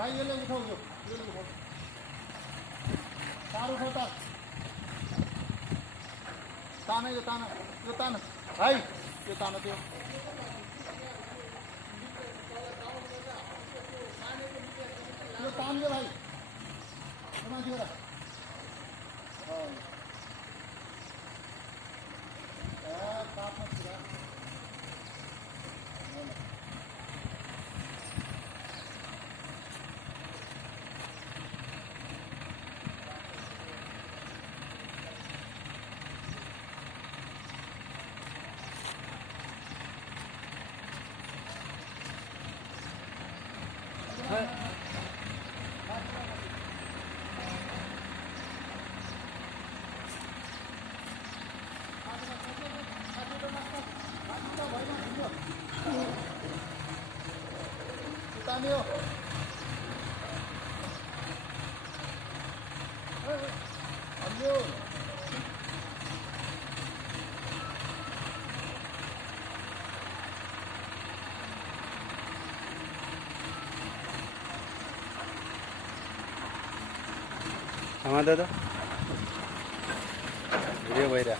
भाइ यसले उठाउ यो उठाउ तार उठाउ तार तान यो तान भाइ यो तान त्यो तान्यो भाइ माथि एउटा तापमा पुरा तान्यो हल्यो sama दादा भिडियो भइरा